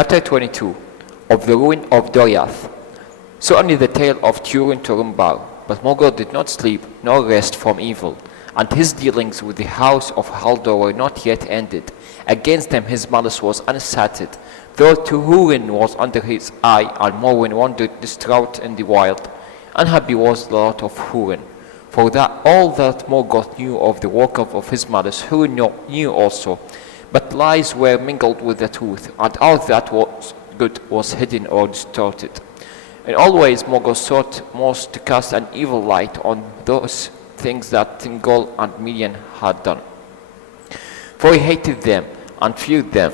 Chapter 22 of the Ruin of Doriath. So only the tale of Turin to Rumbar, but Morgoth did not sleep nor rest from evil, and his dealings with the house of Haldor were not yet ended. Against them his malice was unsated, though Turin was under his eye, and Morwen wandered distraught in the wild. Unhappy was the lot of Hurin, for that all that Morgoth knew of the work of his malice, Hurin knew also, but lies were mingled with the truth, and all that was good was hidden or distorted. In all ways Morgoth sought most to cast an evil light on those things that Thingol and Melian had done, for he hated them and feared them.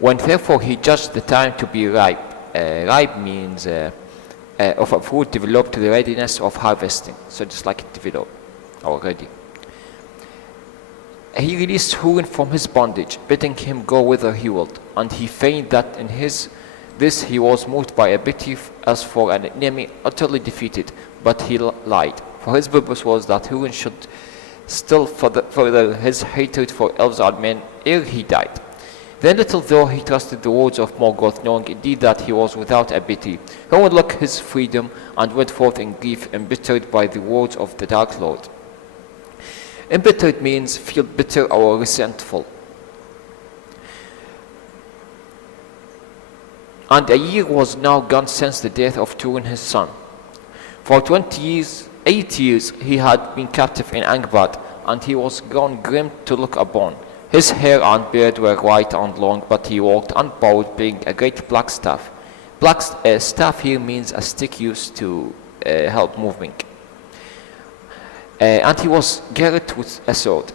When therefore he judged the time to be ripe, ripe means of a fruit developed to the readiness of harvesting, so just like it developed already. He released Hurin from his bondage, bidding him go whither he willed, and he feigned that in this he was moved by a pity as for an enemy utterly defeated, but he lied, for his purpose was that Hurin should still further his hatred for elves and men ere he died. Then little though he trusted the words of Morgoth, knowing indeed that he was without a pity, he would look his freedom and went forth in grief, embittered by the words of the Dark Lord. Embittered means feel bitter or resentful. And a year was now gone since the death of Turin his son. For 8 years he had been captive in Angband, and he was grown grim to look upon. His hair and beard were white and long, but he walked unbowed, bearing a great black staff. Black staff here means a stick used to help moving. And he was girt with a sword.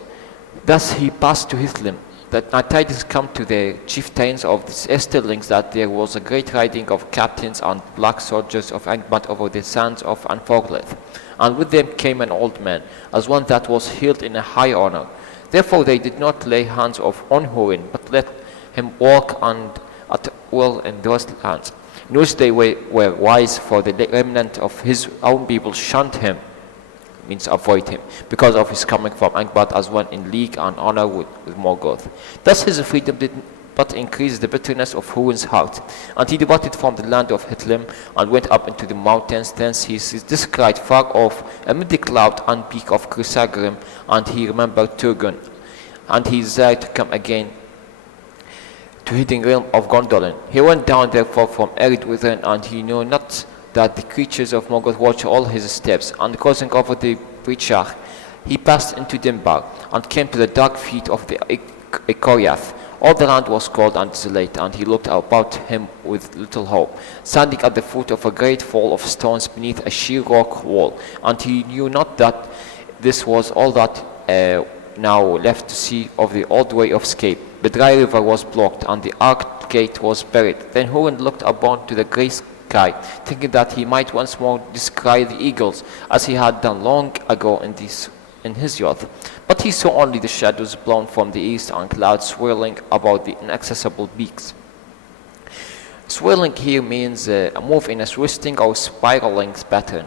Thus he passed to Hithlum, that tidings come to the chieftains of the Esterlings that there was a great riding of captains and black soldiers of Angband over the sands of Anforleth, and with them came an old man, as one that was held in a high honor. Therefore they did not lay hands on Hurin, but let him walk at will in those lands, in which they were wise, for the remnant of his own people shunned him, means avoid him, because of his coming from Angband as one in league and honor with Morgoth. Thus his freedom did but increase the bitterness of Hurin's heart, and he departed from the land of Hithlum and went up into the mountains. Thence he descried far off amid the cloud and peak of Crisagrim, and he remembered Turgon, and he desired to come again to hidden realm of Gondolin. He went down therefore from arid within, and he knew not that the creatures of Morgoth watched all his steps, and crossing over the Brichach, he passed into Dimbar, and came to the dark feet of the Icoriath. All the land was cold and desolate, and he looked about him with little hope, standing at the foot of a great fall of stones beneath a sheer rock wall, and he knew not that this was all that now left to see of the old way of escape. The dry river was blocked, and the arched gate was buried. Then Hurin looked upon to the grey sky, thinking that he might once more descry the eagles, as he had done long ago in his youth. But he saw only the shadows blown from the east and clouds swirling about the inaccessible peaks. Swirling here means a move in a twisting or spiraling pattern.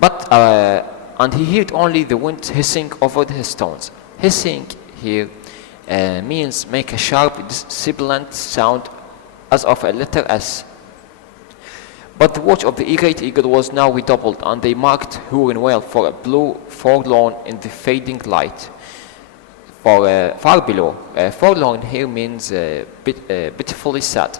But and he heard only the wind hissing over the stones. Hissing here means make a sharp, sibilant sound as of a letter S. But the watch of the great eagle was now redoubled, and they marked Hurin well for a blue forlorn in the fading light. For far below, forlorn here means pitifully sad.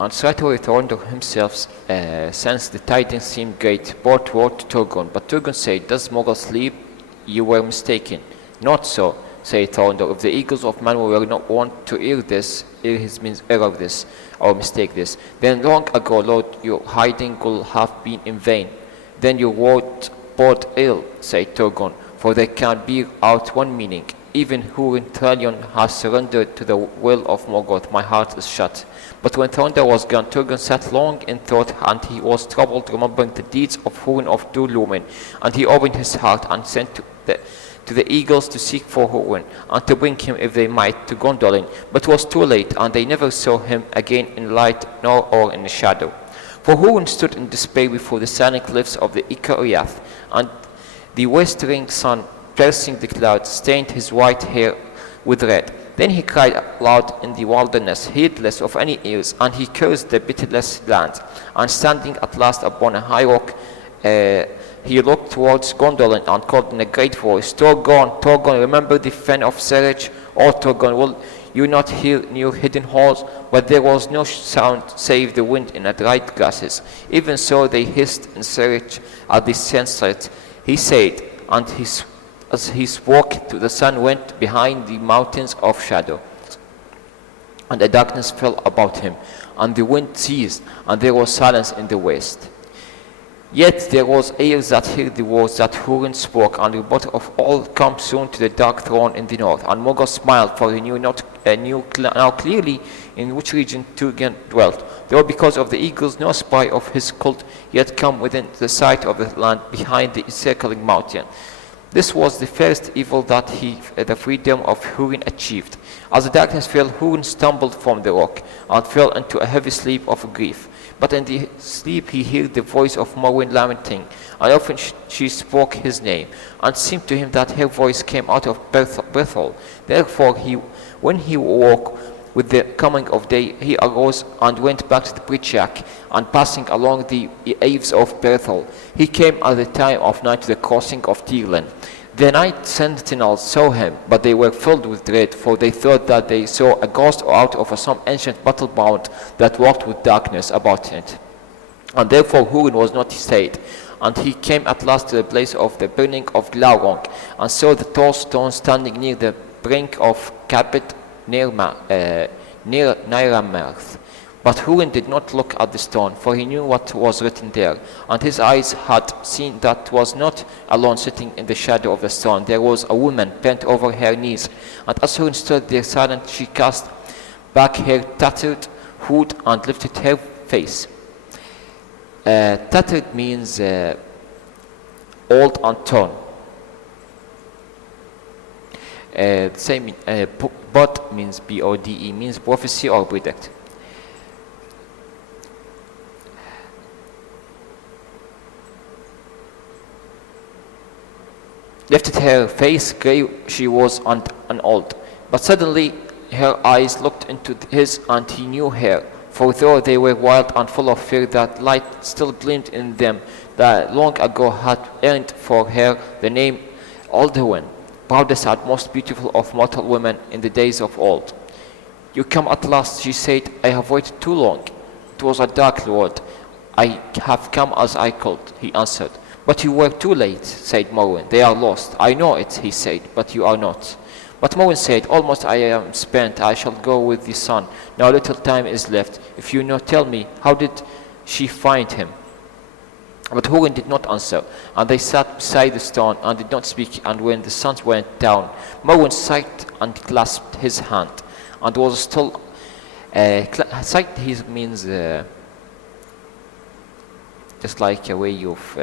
And straightway Thorondor himself, since the tidings seemed great, brought word to Turgon. But Turgon said, "Does Morgoth sleep? You were mistaken." "Not so," said Thorondor. "If the eagles of man were not wont to hear his means error this, or mistake this, then long ago, Lord, your hiding would have been in vain." "Then your word bode ill," said Turgon, "for they can bear out one meaning. Even Hurin Thralion has surrendered to the will of Morgoth. My heart is shut." But when Thorondor was gone, Turgon sat long in thought, and he was troubled, remembering the deeds of Hurin of Dulumin. And he opened his heart and sent to the eagles to seek for Hurin, and to bring him, if they might, to Gondolin. But it was too late, and they never saw him again in light nor in shadow. For Húrin stood in despair before the silent cliffs of the Doriath, and the westering sun, piercing the clouds, stained his white hair with red. Then he cried aloud in the wilderness, heedless of any ears, and he cursed the pitiless land. And standing at last upon a high rock, he looked towards Gondolin and called in a great voice, Torgon, Torgon, remember the fen of Serech? O Torgon, will you not hear in your hidden halls? But there was no sound save the wind in the dried grasses. Even so they hissed in Serech at the sunset. He said, and as he spoke, the sun went behind the mountains of shadow, and a darkness fell about him, and the wind ceased, and there was silence in the west. Yet there was ears that heard the words that Húrin spoke, and the report of all come soon to the dark throne in the north. And Morgoth smiled, for he knew now clearly in which region Turgon dwelt, though because of the eagles no spy of his cult yet come within the sight of the land behind the encircling mountain. This was the first evil that the freedom of Húrin achieved. As the darkness fell, Húrin stumbled from the rock and fell into a heavy sleep of grief. But in the sleep he heard the voice of Morwen lamenting, and often she spoke his name, and it seemed to him that her voice came out of Bethel. Therefore when he woke with the coming of day, he arose and went back to the Britchak, and passing along the eaves of Bethel, he came at the time of night to the crossing of Tirlen. The night sentinels saw him, but they were filled with dread, for they thought that they saw a ghost out of some ancient battle-bound that walked with darkness about it. And therefore Húrin was not stayed, and he came at last to the place of the burning of Glaurung, and saw the tall stone standing near the brink of Cabot near Nyramerth. But Húrin did not look at the stone, for he knew what was written there, and his eyes had seen that was not alone sitting in the shadow of the stone. There was a woman bent over her knees, and as Húrin stood there silent, she cast back her tattered hood and lifted her face. Tattered means old and torn. Same Bod means B-O-D-E, means prophecy or predict. Lifted her face, grey she was and old. But suddenly her eyes looked into his, and he knew her. For though they were wild and full of fear, that light still gleamed in them that long ago had earned for her the name Alduin, proudest and most beautiful of mortal women in the days of old. You come at last, she said. I have waited too long. It was a dark world. I have come as I could, he answered. But you were too late, said Morwen. They are lost. I know it, he said, but you are not. But Morwen said, almost I am spent. I shall go with the sun. Now little time is left. If you know, tell me, how did she find him? But Húrin did not answer, and they sat beside the stone and did not speak. And when the sun went down, Morwen sighed and clasped his hand, and was still sighed. He means just like a way of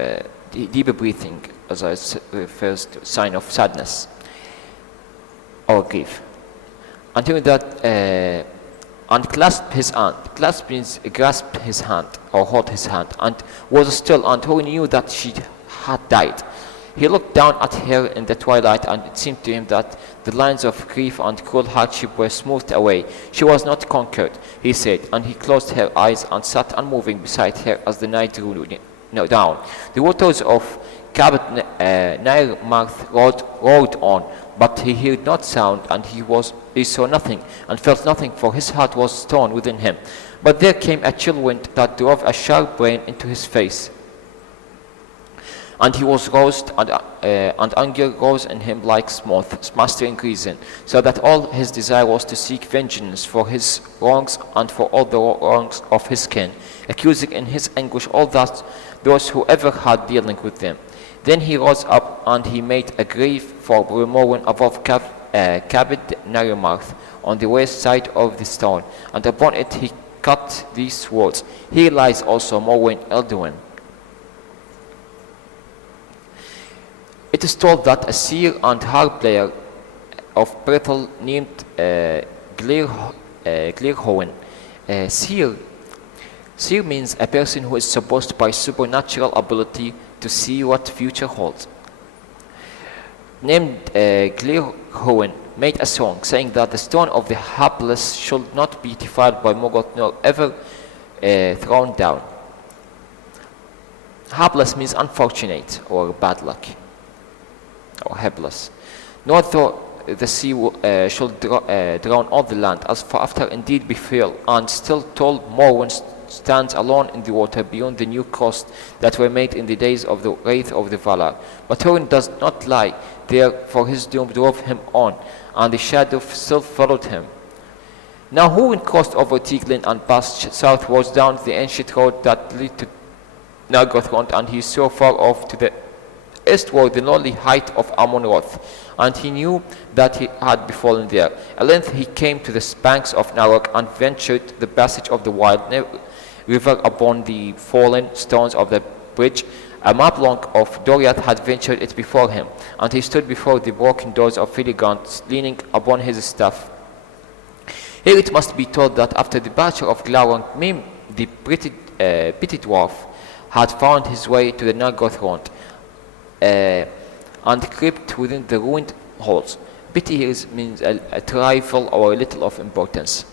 deeper breathing, as a first sign of sadness or grief. And doing that, and clasped his hand. Clasp means grasp his hand or hold his hand, and was still, and Húrin knew that she had died. He looked down at her in the twilight, and it seemed to him that the lines of grief and cruel hardship were smoothed away. She was not conquered, he said, and he closed her eyes and sat unmoving beside her as the night drew down. The waters of Cabot Nyramerth roared on, but he heard not sound, and he saw nothing and felt nothing, for his heart was stone within him. But there came a chill wind that drove a sharp rain into his face, and he was roused, and anger rose in him like smoke, mastering reason, so that all his desire was to seek vengeance for his wrongs and for all the wrongs of his kin, accusing in his anguish all those who ever had dealing with them. Then he rose up, and he made a grave for Morwen above Cabot Nyramerth on the west side of the stone, and upon it he cut these words: Here lies also Morwen Elduin. It is told that a seer and harp player of Bethel named Gleirhoen, seer Seer means a person who is supposed by supernatural ability to see what future holds. Named Glenn made a song saying that the stone of the hapless should not be defiled by Morgoth nor ever thrown down. Hapless means unfortunate or bad luck, or helpless. Nor though the sea should drown all the land, as for after indeed befell, and still tall Morwen stands alone in the water beyond the new coasts that were made in the days of the wraith of the Valar. But Hurin does not lie there, for his doom drove him on, and the shadow still followed him. Now Hurin crossed over Teiglin and passed southwards down the ancient road that led to Nargothrond, and he saw far off to the eastward the lonely height of Amon-Roth, and he knew that he had befallen there. At length he came to the banks of Narok and ventured the passage of the wild river upon the fallen stones of the bridge. A map-long of Doriath had ventured it before him, and he stood before the broken doors of Filigant, leaning upon his staff. Here it must be told that after the departure of Glaurung, Mim, the pretty dwarf, had found his way to the Nargothrond, and crept within the ruined halls. Pity here means a trifle or a little of importance.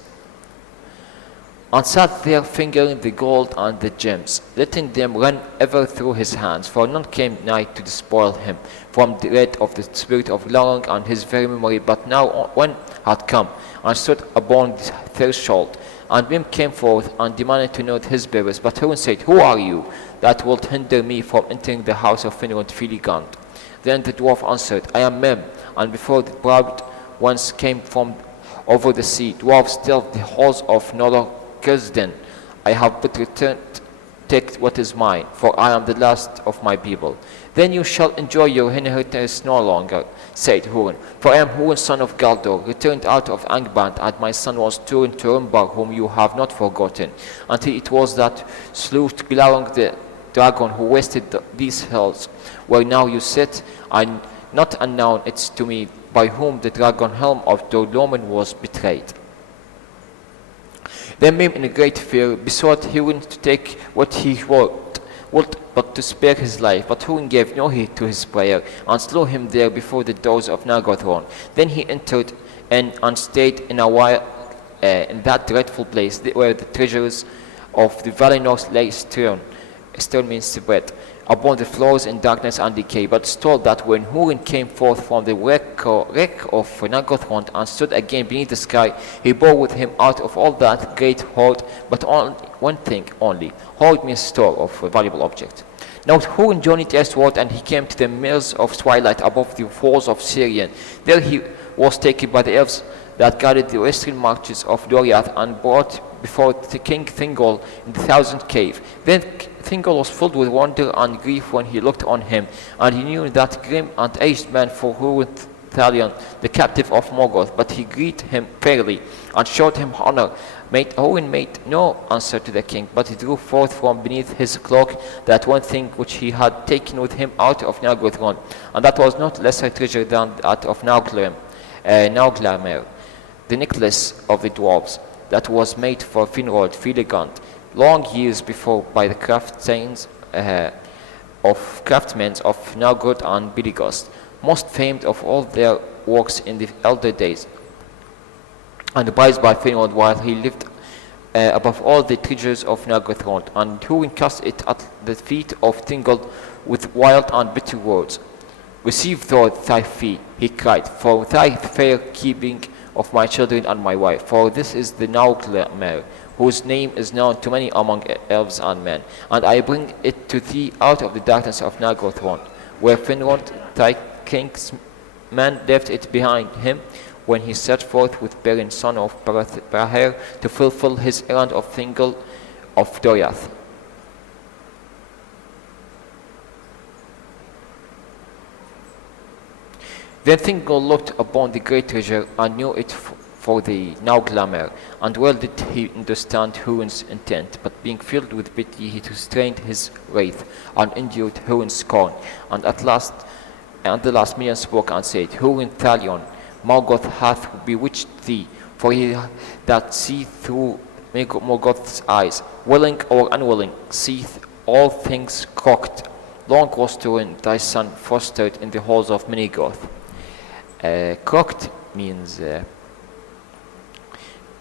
And sat there fingering the gold and the gems, letting them run ever through his hands, for none came nigh to despoil him from the dread of the spirit of Glaurung and his very memory. But now one had come and stood upon the threshold, and Mim came forth and demanded to know his bearers. But Hurin said, "Who are you that wilt hinder me from entering the house of Finrod Filigand?" Then the dwarf answered, "I am Mem, and before the proud ones came from over the sea, dwarfs delved the halls of Nolor Guzden. I have but returned take what is mine, for I am the last of my people." "Then you shall enjoy your inheritance no longer," said Hurin, "for I am Hurin, son of Galdor, returned out of Angband, and my son was Turin Turambar, whom you have not forgotten. And it was that slew Glaurung the dragon who wasted these hills, where now you sit, and not unknown it's to me by whom the dragon helm of Doloman was betrayed." Then Mim, in a great fear, besought Hurin to take what he would, but to spare his life. But Hurin gave no heed to his prayer, and slew him there before the doors of Nargothrond. Then he entered and stayed in a while in that dreadful place where the treasures of the Valinor lay strewn. Strewn means spread upon the floors in darkness and decay. But it's told that when Hurin came forth from the wreck of Nargothrond and stood again beneath the sky, he bore with him out of all that great hoard, but only one thing only. Hoard means store of a valuable object. Now Hurin journeyed eastward, and he came to the mills of twilight above the walls of Sirion. There he was taken by the elves that guarded the western marches of Doriath, and brought before the king Thingol in the Thousand Cave. Then Thingol was filled with wonder and grief when he looked on him, and he knew that grim and aged man for Hurin Thalion, the captive of Morgoth. But he greeted him fairly and showed him honor. Hurin made no answer to the king, but he drew forth from beneath his cloak that one thing which he had taken with him out of Nargothrond, and that was not lesser treasure than that of Nauglamer, the necklace of the dwarves, that was made for Finrod Filigand long years before by the craftsmen of Nargothrond and Biligost, most famed of all their works in the elder days, and prized by Finrod while he lived above all the treasures of Nargothrond. And Hurin cast it at the feet of Thingol with wild and bitter words. "Receive thou thy fee," he cried, "for thy fair keeping of my children and my wife, for this is the Nauglamer, whose name is known to many among elves and men, and I bring it to thee out of the darkness of Nargothrond, where Finrod thy king's man left it behind him when he set forth with Beren, son of Braher, to fulfill his errand of Thingol of Doriath." Then Thingol looked upon the great treasure and knew it for the Nauglamer, and well did he understand Hurin's intent. But being filled with pity, he restrained his wrath and endured Hurin's scorn. And at the last Miriam spoke and said, "Hurin Thalion, Morgoth hath bewitched thee, for he that see through Morgoth's eyes, willing or unwilling, seeth all things crooked. Long was Turin, thy son, fostered in the halls of Minigoth. Crooked means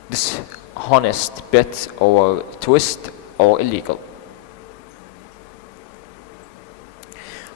dishonest, bit, or twist, or illegal.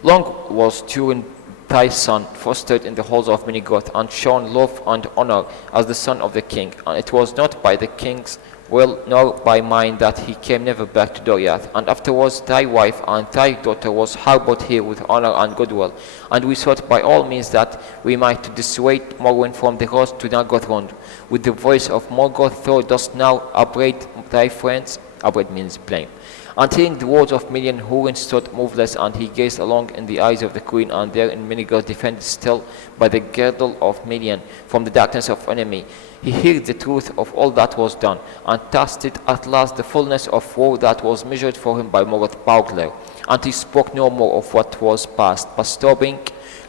Long was Turin, thy son, fostered in the halls of Minigoth, and shown love and honor as the son of the king. And it was not by the king's will nor by mine that he came never back to Doriath. And afterwards thy wife and thy daughter was harbored here with honor and goodwill. And we sought by all means that we might dissuade Morwen from the road to Nargothrond. With the voice of Morgoth thou dost now upbraid thy friends. Upbraid means blame. And hearing the words of Melian, Hurin stood moveless, and he gazed along in the eyes of the queen, and there in Minigoth defended still by the girdle of Melian from the darkness of enemy. He heard the truth of all that was done, and tasted at last the fullness of woe that was measured for him by Morgoth Baugler. And he spoke no more of what was past, but stopping,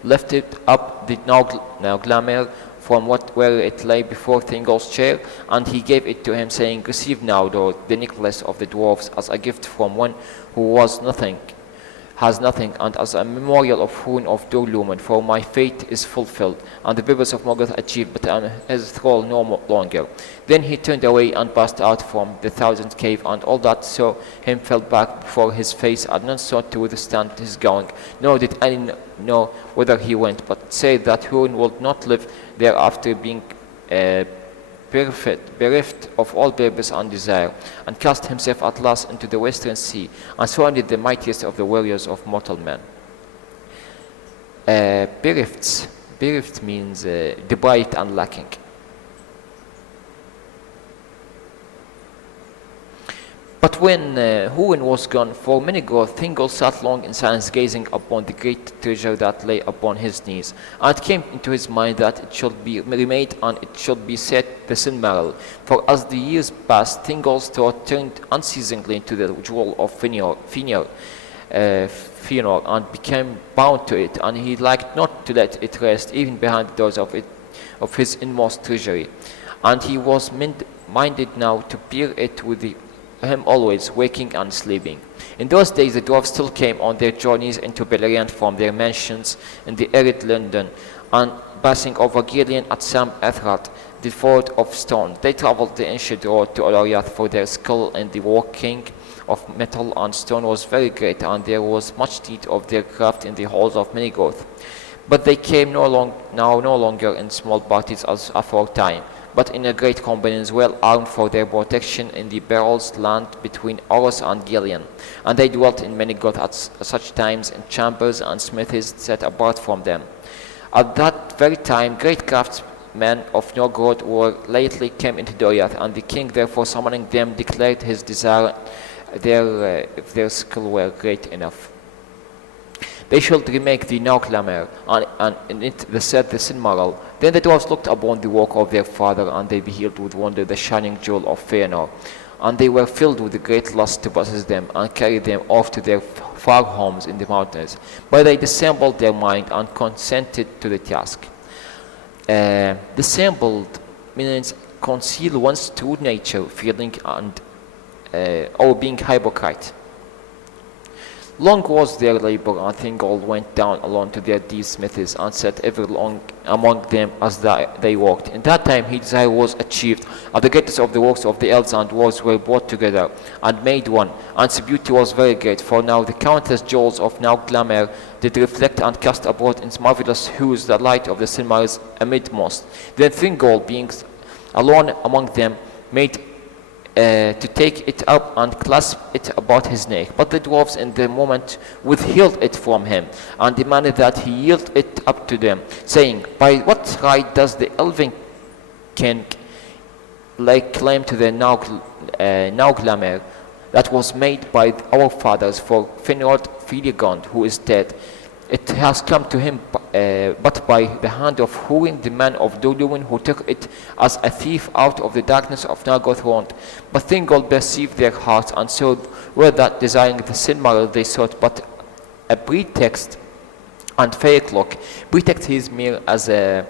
lifted up the Nauglamir from where it lay before Thingol's chair, and he gave it to him, saying, Receive now, Lord, the necklace of the dwarves as a gift from one who has nothing, and as a memorial of Hurin of Dolumen, for my fate is fulfilled, and the purpose of Morgoth achieved, but I am his thrall no longer. Then he turned away and passed out from the thousand cave, and all that saw him fell back before his face, and none sought to withstand his going, nor did any know whither he went, but said that Hurin would not live thereafter, being bereft of all purpose and desire, and cast himself at last into the western sea, and so ended the mightiest of the warriors of mortal men. Bereft means deprived and lacking. But when Hurin was gone, for Minigoth, Thingol sat long in silence, gazing upon the great treasure that lay upon his knees. And it came into his mind that it should be remade, and it should be set the Silmaril. For as the years passed, Thingol's thought turned unceasingly into the jewel of Fëanor, and became bound to it, and he liked not to let it rest, even behind the doors of his inmost treasury. And he was minded now to peer it with him always, waking and sleeping. In those days the dwarves still came on their journeys into Beleriand from their mansions in the arid London, and passing over Gillian at Sam Ethrat, the ford of stone, they travelled the ancient road to Doriath, for their skill in the working of metal and stone was very great, and there was much need of their craft in the halls of Minigoth. But they came no longer in small parties as aforetime, but in a great companions, well armed for their protection in the Beryls' land between Oros and Gillian. And they dwelt in Minigoth at such times in chambers and smithies set apart from them. At that very time great craftsmen of Novgorod were lately came into Doriath, and the king therefore summoning them declared his desire if their skill were great enough. They should remake the Nauglamir, and in it they set the Silmaril. Then the dwarves looked upon the work of their father, and they beheld with wonder the shining jewel of Fëanor. And they were filled with a great lust to possess them, and carry them off to their far homes in the mountains. But they dissembled their mind, and consented to the task. Dissembled means conceal one's true nature, feeling, and or being hypocrite. Long was their labor, and Thingol went down alone to their deep smithies, and sat ever long among them as they walked. In that time his desire was achieved, and the greatest of the works of the elves and dwarves were brought together, and made one, and its beauty was very great, for now the countless jewels of Nauglamir did reflect and cast abroad in marvelous hues the light of the Silmarils amidmost. Then Thingol, being alone among them, made to take it up and clasp it about his neck. But the dwarves in the moment withheld it from him, and demanded that he yield it up to them, saying, By what right does the elven king lay claim to the Nauglamir that was made by our fathers for Fëanor Filigond, who is dead? It has come to him but by the hand of Hurin, the man of Dolumen, who took it as a thief out of the darkness of Nargothrond. But Thingol perceived their hearts, and so were that desiring the Silmaril they sought but a pretext and fair cloak. Pretext is mere as a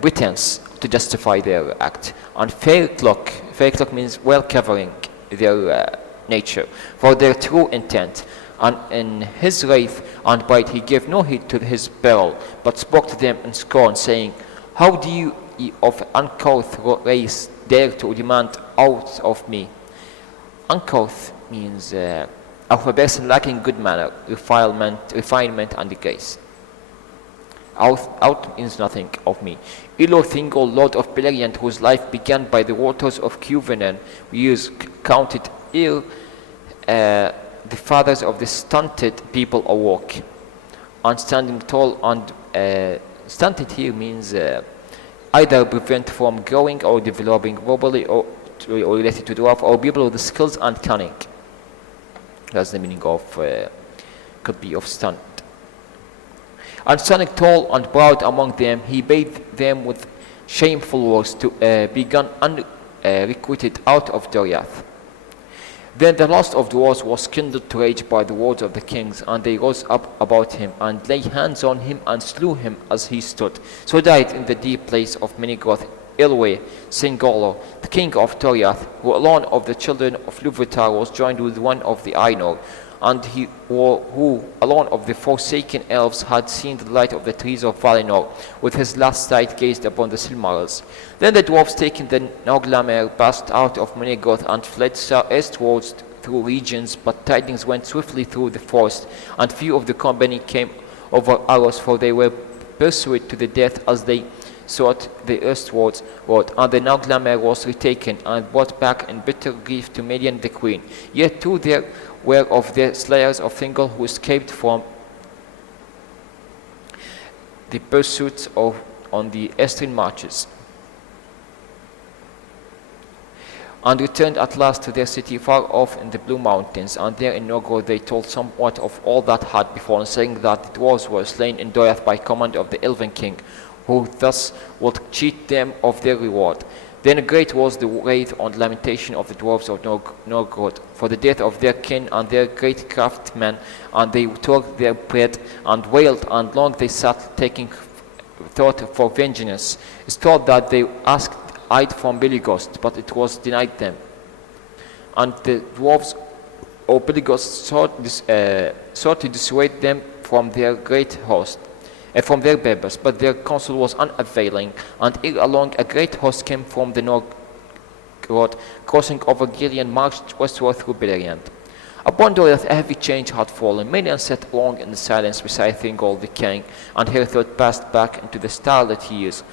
pretense to justify their act, and fair cloak fake look means well covering their nature for their true intent. And in his wrath and pride he gave no heed to his peril, but spoke to them in scorn, saying, How do you of uncouth race dare to demand out of me? Uncouth means of a person lacking good manner, refinement and grace. Out means nothing of me. Ilo Thingol, Lord of Beleriand, whose life began by the waters of Quenya, years counted ere the fathers of the stunted people awoke. And standing tall and stunted here means either prevent from growing or developing verbally or related to dwarf or people with the skills and cunning. That's the meaning of could be of stunned. And standing tall and proud among them, he bade them with shameful words to be gone unrequited out of Doriath. Then the last of the wars was kindled to rage by the words of the kings, and they rose up about him, and laid hands on him, and slew him as he stood. So died in the deep place of Menegroth Ilwe, Singolo, the king of Doriath, who alone of the children of Luvatar was joined with one of the Ainur, and who alone of the forsaken elves had seen the light of the trees of Valinor, with his last sight gazed upon the Silmarils. Then the dwarfs, taking the Noglamer, passed out of Menegroth and fled eastwards through regions, but tidings went swiftly through the forest, and few of the company came over arrows, for they were pursued to the death as they sought the eastwards road. And the Noglamer was retaken and brought back in bitter grief to Melian the queen. Yet two there were of the slayers of Thingol who escaped from the pursuits on the eastern marches, and returned at last to their city far off in the Blue Mountains. And there in Norgor they told somewhat of all that had befallen, saying that the dwarves were slain in Doriath by command of the Elven king, who thus would cheat them of their reward. Then great was the wrath and lamentation of the dwarves of Norgor for the death of their kin and their great craftsmen, and they took their bread and wailed, and long they sat taking thought for vengeance. It's thought that they asked aid from Belegost, but it was denied them. And the dwarves of Belegost sought to dissuade them from their great host, from their bearers, but their counsel was unavailing, and ere along a great host came from the north, crossing over Gillian, marched westward through Beleriand. Upon Doriath a heavy change had fallen. Many sat long in the silence beside Thingol the king, and her thought passed back into the starlit years,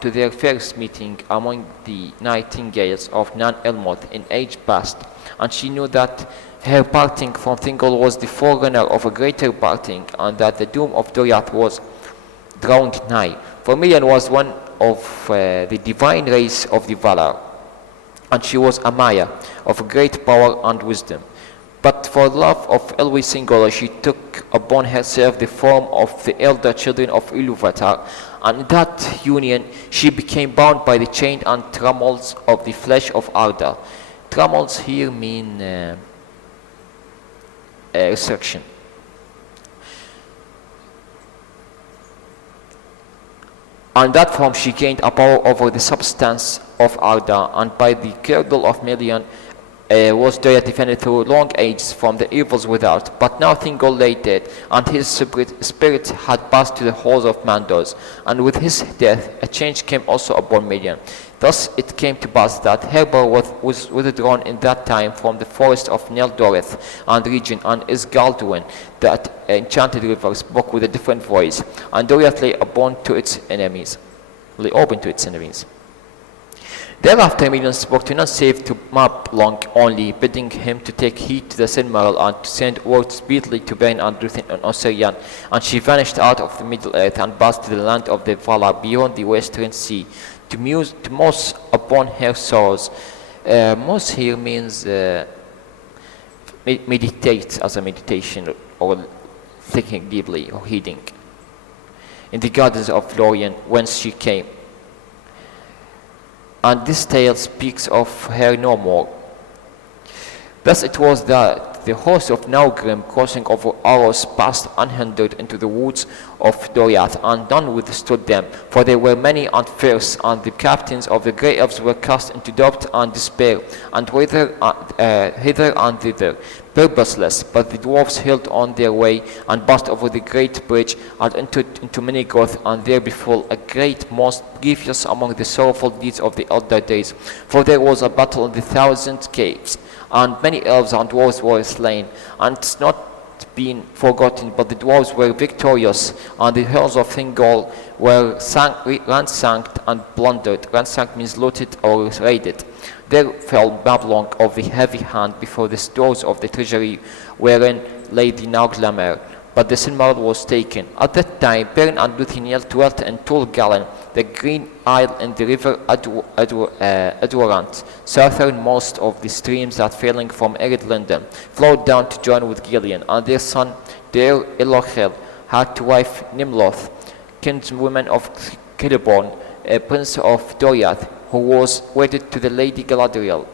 to their first meeting among the nightingales of Nan Elmoth in age past, and she knew that her parting from Thingol was the forerunner of a greater parting, and that the doom of Doriath was drawing nigh. For Melian was one of the divine race of the Valar, and she was a Maya of great power and wisdom. But for love of Elwë Singola she took upon herself the form of the elder children of Ilúvatar, and in that union she became bound by the chain and trammels of the flesh of Arda. Trammels here mean resurrection. And that form she gained a power over the substance of Arda, and by the girdle of Melian was Doriath defended through long ages from the evils without. But now Thingol lay dead, and his spirit had passed to the halls of Mandos, and with his death a change came also upon Melian. Thus it came to pass that Herber was withdrawn in that time from the forest of Neldoreth and region, and Isgalduin, that enchanted river, spoke with a different voice, and Doriath lay open to its enemies. Thereafter Melian spoke to none save to Mablung only, bidding him to take heed to the Silmaril, and to send word speedily to Bane and Lúthien and Osirian. And she vanished out of the Middle Earth and passed to the land of the Valar beyond the Western Sea, to muse upon her sorrows. Muse here means meditate, as a meditation, or thinking deeply, or heeding. In the gardens of Lorien, whence she came. And this tale speaks of her no more. Thus it was that the host of Naugrim, crossing over Aros, passed unhindered into the woods of Doriath, and none withstood them, for they were many and fierce, and the captains of the grey elves were cast into doubt and despair, and hither and thither, purposeless. But the dwarfs held on their way, and passed over the great bridge, and entered into Minigoth, and there befell a great, most grievous among the sorrowful deeds of the elder days. For there was a battle in the 1,000 caves, and many elves and dwarves were slain, and it's not been forgotten, but the dwarves were victorious, and the hills of Thingol were ransacked and plundered. Ransacked means looted or raided. There fell Babylon of the heavy hand before the stores of the treasury wherein lay the Nauglammer. But the Silmarillion was taken. At that time, Beren and Luthien dwelt in Tol Galen, the green isle in the river Edwarant, southernmost of the streams that failing from arid London, flowed down to join with Gillian, and their son, dear Elochel, had to wife Nimloth, kinswoman of Celeborn, a prince of Doriath, who was wedded to the lady Galadriel.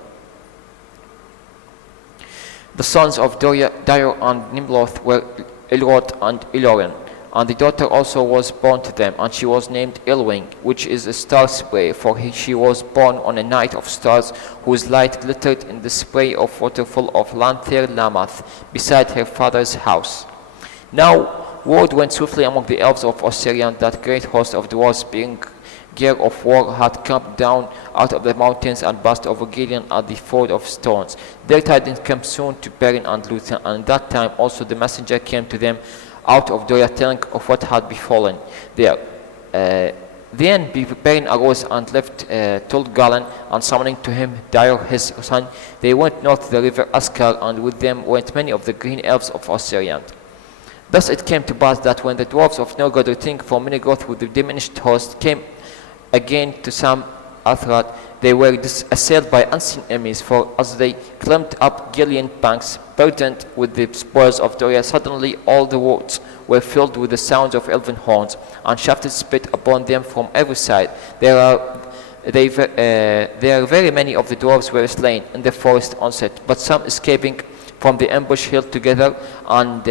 The sons of Dire and Nimloth were Elrod and Elorin, and the daughter also was born to them, and she was named Elwing, which is a star spray, for she was born on a night of stars, whose light glittered in the spray of waterfall of Lanther Lamath, beside her father's house. Now word went swiftly among the elves of Osirian that great host of dwarves, being gear of war, had come down out of the mountains and passed over Gideon at the ford of stones. Their tidings came soon to Beren and Luthien, and at that time also the messenger came to them out of Doriath, telling of what had befallen there. Then Beren arose and left Tol Galen, and summoning to him Dire his son, they went north the river Askar, and with them went many of the green elves of Osirian. Thus it came to pass that when the dwarfs of Norgod returning from Minigoth with the diminished host came again to Sam Athrad, they were assailed by unseen enemies, for as they climbed up Gillian banks, burdened with the spoils of Doriath, suddenly all the woods were filled with the sounds of elven horns, and shafted spit upon them from every side. There are very many of the dwarves were slain in the forest onset, but some escaping from the ambush held together and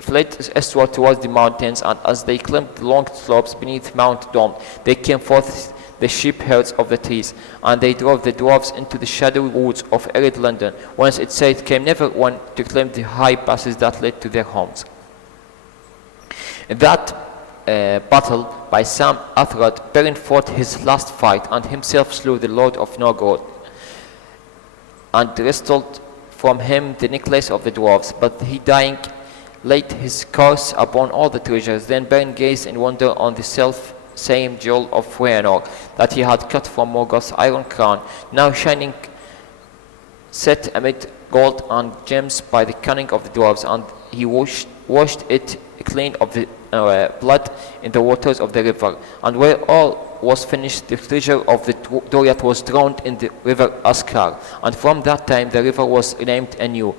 fled eastward towards the mountains, and as they climbed the long slopes beneath Mount Dome, they came forth the sheep herds of the trees, and they drove the dwarves into the shadowy woods of arid London, whence it said came never one to climb the high passes that led to their homes. In that battle by Sam Athrad, Beren fought his last fight, and himself slew the Lord of Norgod, and wrested from him the necklace of the dwarves, but he dying laid his curse upon all the treasures. Then Beren gazed in wonder on the same jewel of Valinor that he had cut from Morgoth's iron crown, now shining set amid gold and gems by the cunning of the dwarves, and he washed it clean of the blood in the waters of the river. And where all was finished, the treasure of the Doriath was drowned in the river Askar, and from that time the river was named anew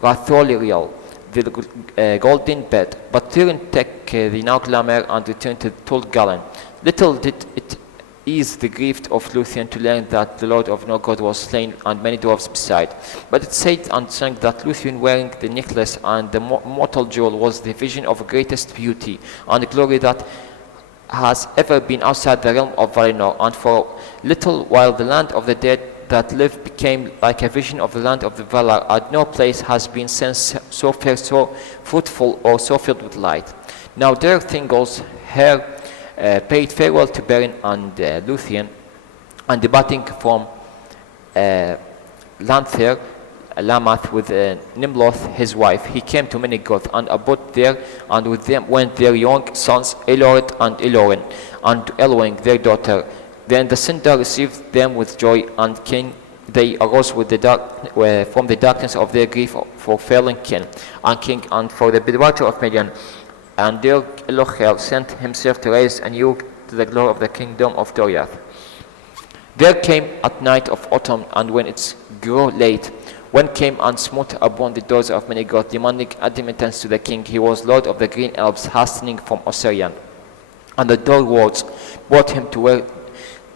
Ratholirial, the golden bed. But Turin took the Nauglammer and returned to Tol Galen. Little did it ease the grief of Luthien to learn that the Lord of Norgod was slain, and many dwarves beside. But it said and sang that Luthien wearing the necklace and the mortal jewel was the vision of greatest beauty and glory that has ever been outside the realm of Valinor, and for a little while the land of the dead that live became like a vision of the land of the Valar, and no place has been since so fair, so fruitful, or so filled with light. Now there Thingol's hair paid farewell to Beren and Luthien, and departing from Lanther Lamath with Nimloth his wife, he came to Minigoth and abode there, and with them went their young sons Elord and Elorin, and Elwing their daughter. Then the Sindar received them with joy, and they arose with from the darkness of their grief for fallen king, and for the departure of Midian. And there Elochel sent himself to raise anew to the glory of the kingdom of Doriath. There came at night of autumn, and when it grew late, one came and smote upon the doors of Minigoth, demanding admittance to the king. He was lord of the green elves, hastening from Osirian. And the door wards brought him to where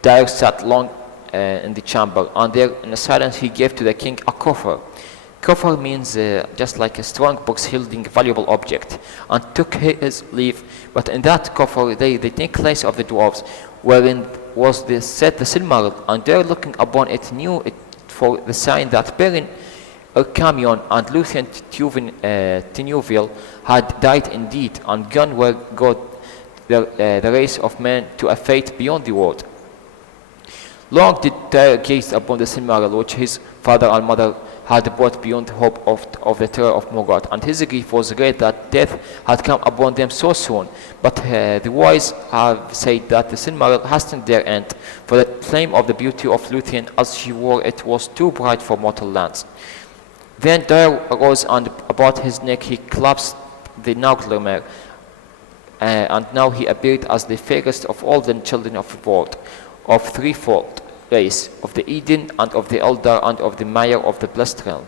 Dire sat long in the chamber, and there in silence he gave to the king a coffer. Coffer means just like a strong box holding valuable object, and took his leave. But in that coffer the necklace of the dwarves, wherein was set the Silmaril, and they looking upon it knew it for the sign that Beren, Erkamion, and Luthien Tinuviel had died indeed, and gone where God the race of men to a fate beyond the world. Long did Tyr gaze upon the Silmaril which his father and mother had brought beyond hope of the terror of Morgoth, and his grief was great that death had come upon them so soon. But the wise have said that the Silmaril hastened their end, for the flame of the beauty of Luthien as she wore it was too bright for mortal lands. Then Tyr arose, and about his neck he clasped the Náglamir, and now he appeared as the fairest of all the children of the world, of threefold race, of the Eden, and of the Eldar, and of the Mayor of the Blessed Realm.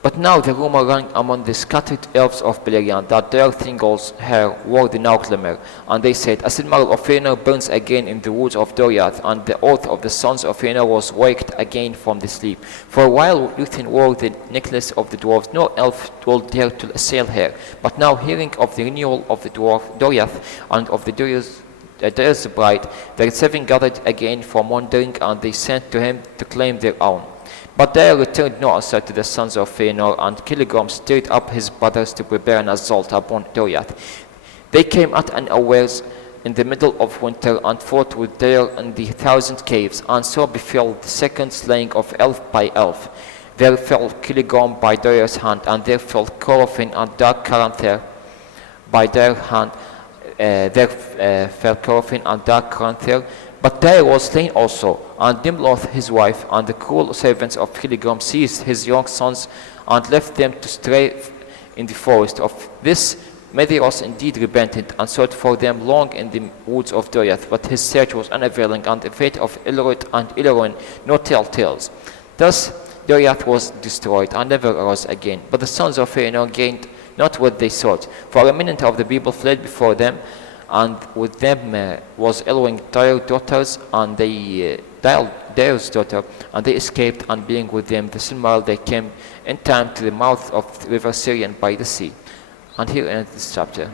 But now the rumor ran among the scattered elves of Beleriand that their Thingol's hair wore the Náglamir, and they said, a Silmaril of Fëanor burns again in the woods of Doriath, and the oath of the sons of Fëanor was waked again from the sleep. For a while Luthien wore the necklace of the dwarves, no elf will dare to assail her. But now, hearing of the renewal of the Doriath, and of the Doriath's bride, the seven gathered again from wandering, and they sent to him to claim their own. But there returned no answer to the sons of Fëanor, and Killigorm stirred up his brothers to prepare an assault upon Doriath. They came at unawares in the middle of winter, and fought with Tyr in the 1,000 caves, and so befell the second slaying of elf by elf. There fell Killigorm by Doriath's hand, and there fell Corofin and Dark Caranther by their hand. Fell Corofin and Dark Caranther. But Tyr was slain also, and Nimloth his wife, and the cruel servants of Killigorm seized his young sons and left them to stray in the forest. Of this Medeiros indeed repented, and sought for them long in the woods of Doriath, but his search was unavailing, and the fate of Elrond and Ilurin no telltales. Thus Doriath was destroyed, and never arose again. But the sons of Fëanor gained not what they sought, for a remnant of the people fled before them, and with them was Elwing Tyr's daughters, and Dyr's daughter, and they escaped, and being with them the Silmaril, they came in time to the mouth of the river Sirion by the sea. And here ends this chapter.